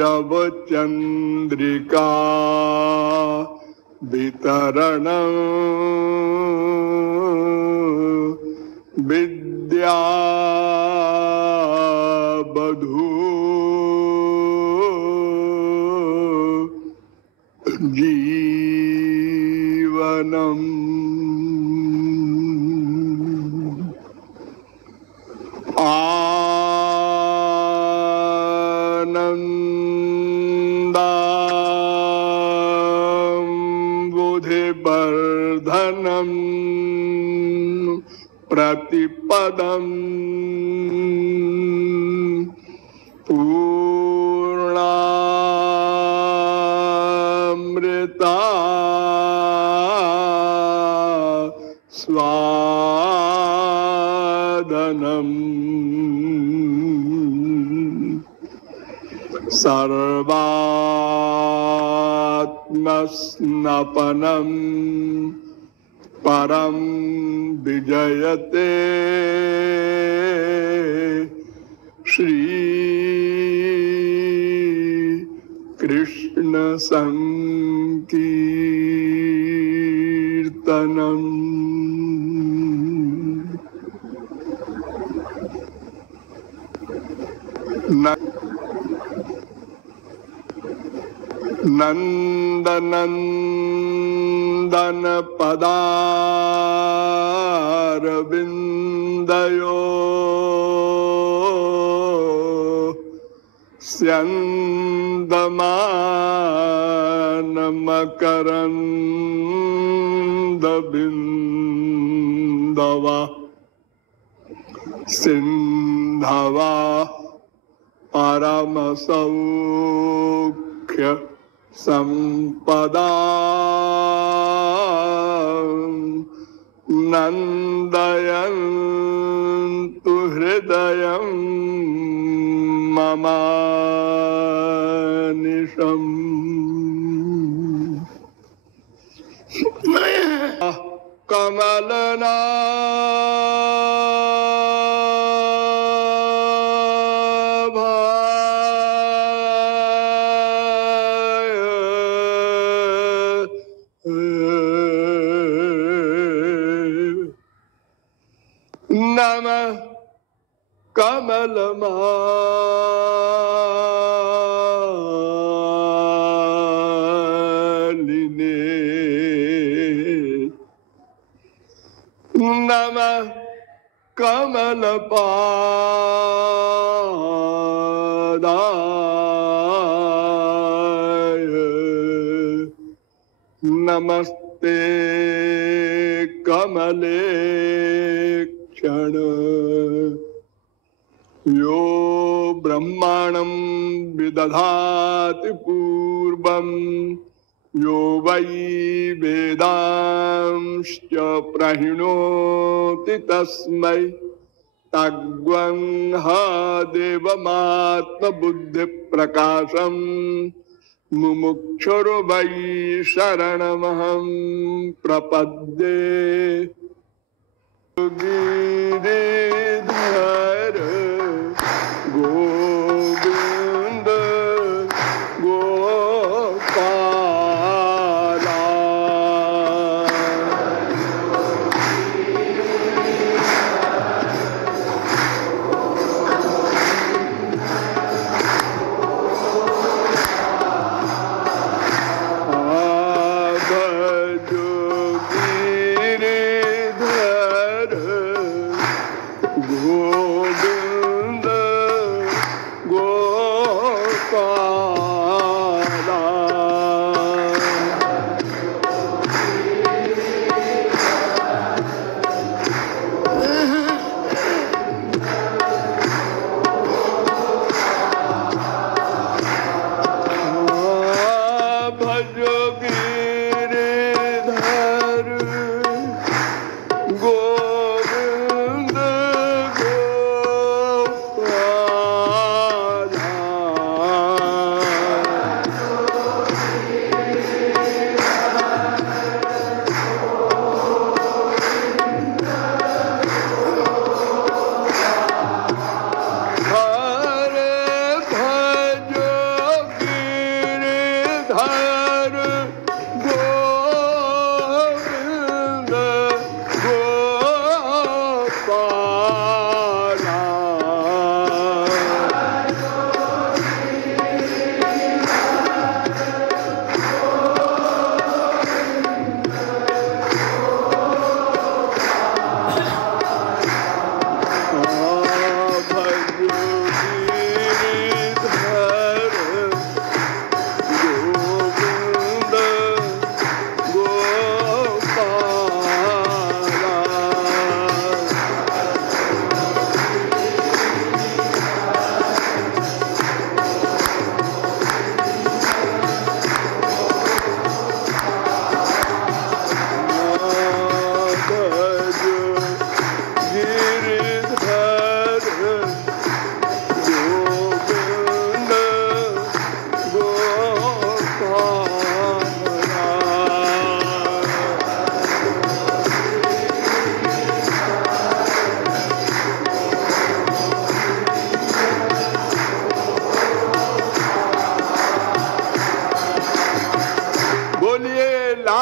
भैरव चंद्रिका वितरण विद्या बधू जीवनम बुधिवर्धनम प्रतिपदम पूर्णामृता स्वादनम सर्वात्मस्नपनम परम विजयते श्री कृष्ण संकीर्तनम। नंदनंदन पदारविंदयो स्यन्दमान मकरंद बिंदवा सिंधवा परम सौख्य संपदा नंदयन्तु हृदयं ममानिशम्। कमलना नमः कमलमालिने नमः कमलपादाय नमस्ते कमले क्षण यो ब्रह्माणं विदधाति पूर्वं यो वै वेदांश्च प्रहिणोति तस्मै तद्वंह देवमात्मबुद्धिप्रकाशं मुमुक्षुर्वै शरणमहं प्रपद्ये। गिरिधर गोविंद गोपाला गोविंद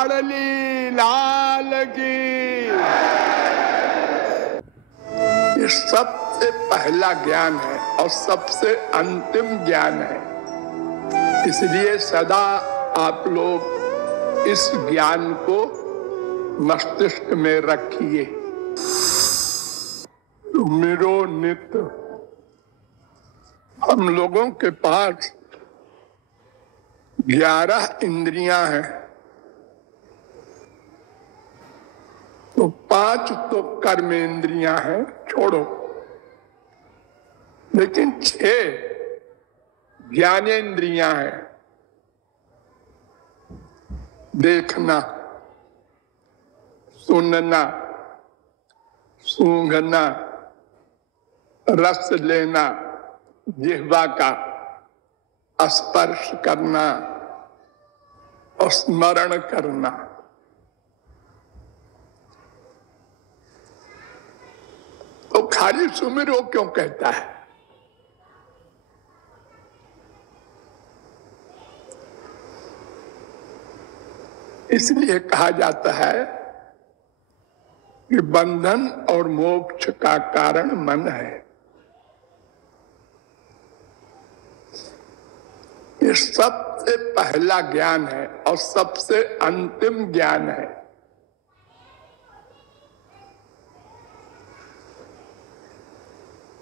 लाडली लाल की। ये सबसे पहला ज्ञान है और सबसे अंतिम ज्ञान है, इसलिए सदा आप लोग इस ज्ञान को मस्तिष्क में रखिए। मेरो नित्य हम लोगों के पास 11 इंद्रियां हैं, तो 5 तो कर्मेंद्रियां हैं, छोड़ो, लेकिन 6 ज्ञानेंद्रियां हैं। देखना, सुनना, सूंघना, रस लेना, जिह्वा का स्पर्श करना और स्मरण करना। तो खाली सुमिरो क्यों कहता है? इसलिए कहा जाता है कि बंधन और मोक्ष का कारण मन है। ये सबसे पहला ज्ञान है और सबसे अंतिम ज्ञान है।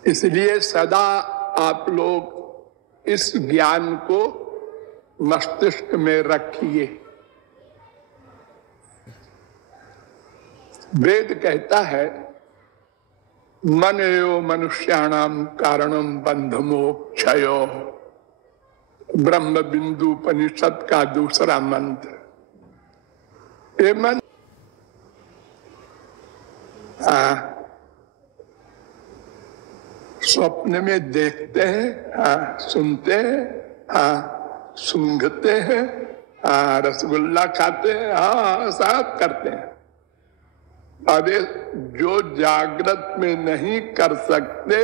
इसलिए सदा आप लोग इस ज्ञान को मस्तिष्क में रखिए। वेद कहता है मन एव मनुष्याणाम कारणम बंध मोक्षयो, ब्रह्म बिंदु उपनिषद का दूसरा मंत्र। ये मन स्वप्न में देखते हैं, सुनते हैं, सूंघते हैं, रसगुल्ला खाते हैं, सब करते हैं। अरे जो जागृत में नहीं कर सकते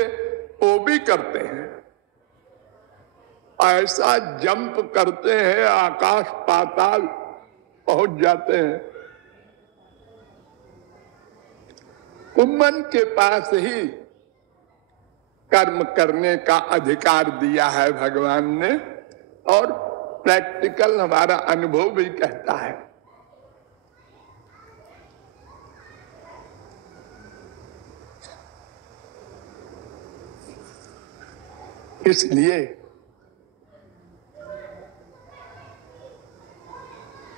वो भी करते हैं। ऐसा जंप करते हैं, आकाश पाताल पहुंच जाते हैं। तो मन के पास ही कर्म करने का अधिकार दिया है भगवान ने, और प्रैक्टिकल हमारा अनुभव भी कहता है। इसलिए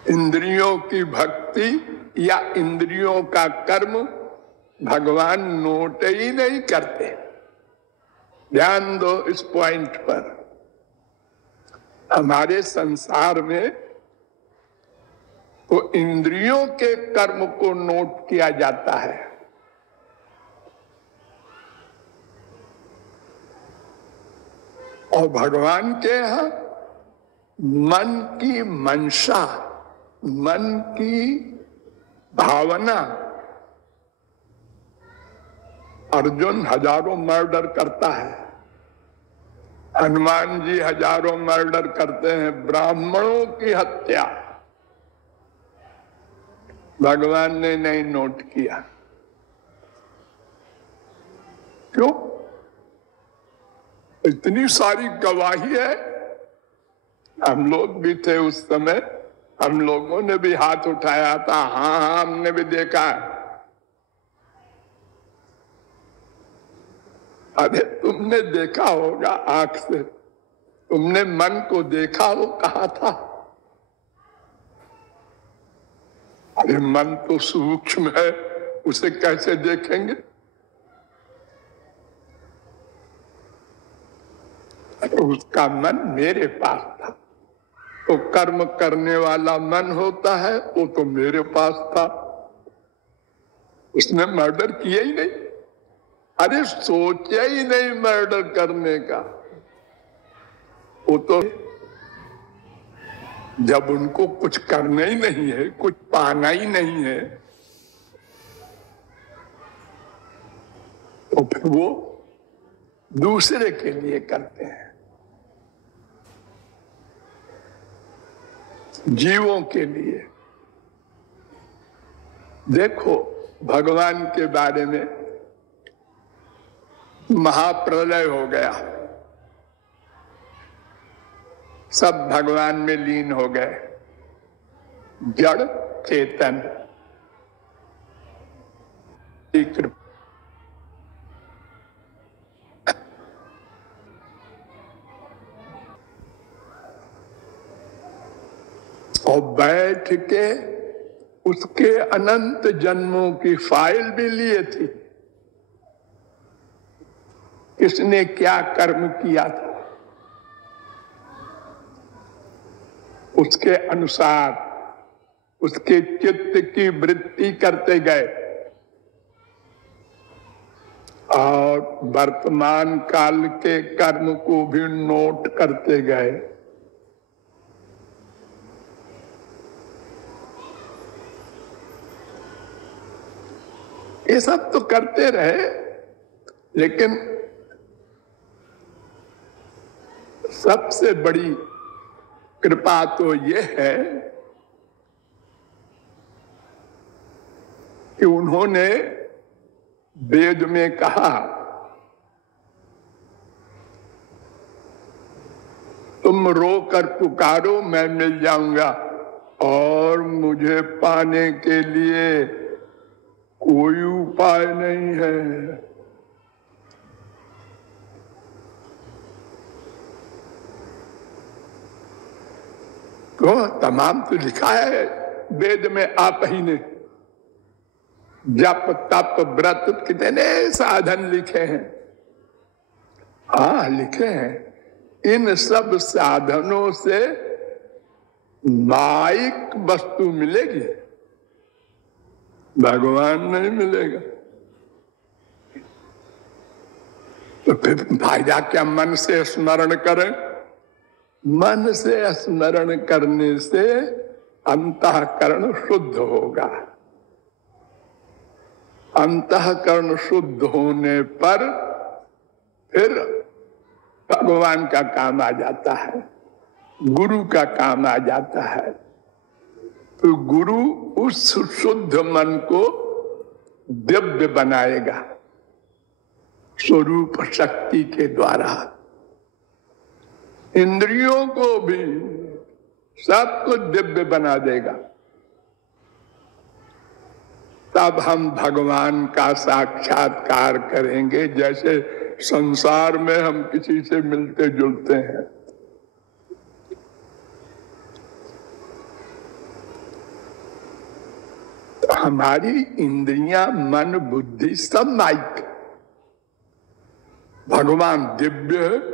इंद्रियों की भक्ति या इंद्रियों का कर्म भगवान नोट ही नहीं करते। ध्यान दो इस पॉइंट पर। हमारे संसार में तो इंद्रियों के कर्म को नोट किया जाता है, और भगवान के यहाँ मन की मंशा, मन की भावना। अर्जुन हजारों मर्डर करता है, हनुमान जी हजारों मर्डर करते हैं, ब्राह्मणों की हत्या भगवान ने नहीं नोट किया। क्यों? इतनी सारी गवाही है। हम लोग भी थे उस समय, हम लोगों ने भी हाथ उठाया था। हाँ, हमने भी देखा है। अरे तुमने देखा होगा आंख से, तुमने मन को देखा, वो कहा था। अरे मन तो सूक्ष्म है, उसे कैसे देखेंगे? उसका मन मेरे पास था। तो कर्म करने वाला मन होता है, वो तो मेरे पास था। उसने मर्डर किया ही नहीं। अरे सोचा ही नहीं मर्डर करने का। वो तो जब उनको कुछ करना ही नहीं है, कुछ पाना ही नहीं है, तो फिर वो दूसरे के लिए करते हैं, जीवों के लिए। देखो भगवान के बारे में, महाप्रलय हो गया, सब भगवान में लीन हो गए, जड़ चेतन। और बैठ के उसके अनंत जन्मों की फाइल भी लिए थी, किसने क्या कर्म किया था, उसके अनुसार उसके चित्त की वृत्ति करते गए और वर्तमान काल के कर्म को भी नोट करते गए। ये सब तो करते रहे, लेकिन सबसे बड़ी कृपा तो ये है कि उन्होंने वेद में कहा, तुम रोकर पुकारो मैं मिल जाऊंगा, और मुझे पाने के लिए कोई उपाय नहीं है। तो तमाम तो लिखा है वेद में आप ही ने, जप तप व्रत कितने साधन लिखे हैं। हाँ लिखे हैं, इन सब साधनों से माइक वस्तु मिलेगी, भगवान नहीं मिलेगा। तो फिर फायदा क्या मन से स्मरण करें? मन से स्मरण करने से अंतःकरण शुद्ध होगा, अंतःकरण शुद्ध होने पर फिर भगवान का काम आ जाता है, गुरु का काम आ जाता है। तो गुरु उस शुद्ध मन को दिव्य बनाएगा स्वरूप शक्ति के द्वारा, इंद्रियों को भी सबको दिव्य बना देगा। तब हम भगवान का साक्षात्कार करेंगे। जैसे संसार में हम किसी से मिलते जुलते हैं, तो हमारी इंद्रियां, मन, बुद्धि सब माइक, भगवान दिव्य है,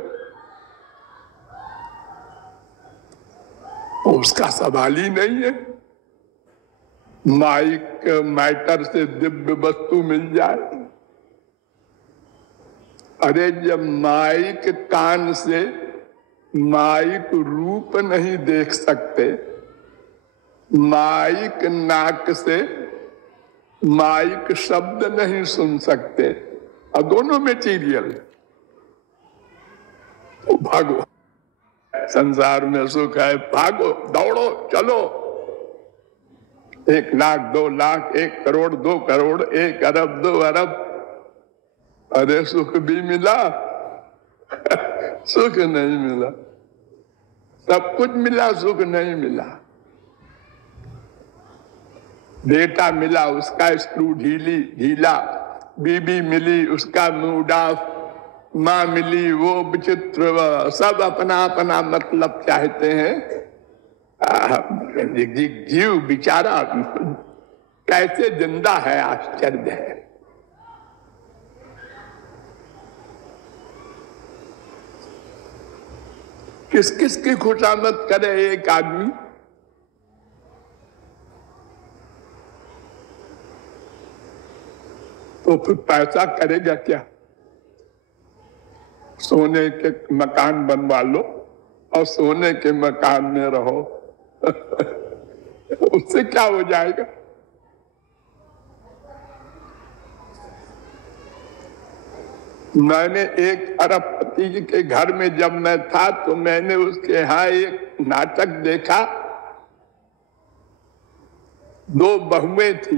उसका सवाल ही नहीं है। माइक मैटर से दिव्य वस्तु मिल जाए। अरे जब माइक कान से माइक रूप नहीं देख सकते, माइक नाक से माइक शब्द नहीं सुन सकते, और दोनों मटीरियल, तो भागो, संसार में सुख है, भागो, दौड़ो, चलो। 1 लाख, 2 लाख, 1 करोड़, 2 करोड़, 1 अरब, 2 अरब, अरे सुख भी मिला सुख नहीं मिला, सब कुछ मिला, सुख नहीं मिला। बेटा मिला, उसका स्क्रू ढीला, बीबी मिली, उसका मुंह डाफ, माँ मिली, वो विचित्र, सब अपना अपना मतलब चाहते हैं। जीव बेचारा कैसे जिंदा है, आश्चर्य है। किस किस की खुशामद करे एक आदमी, तो फिर पैसा करेगा क्या? सोने के मकान बनवा लो और सोने के मकान में रहो उससे क्या हो जाएगा? मैंने एक अरबपति के घर में जब मैं था, तो मैंने उसके यहाँ एक नाटक देखा। 2 बहुएं थी,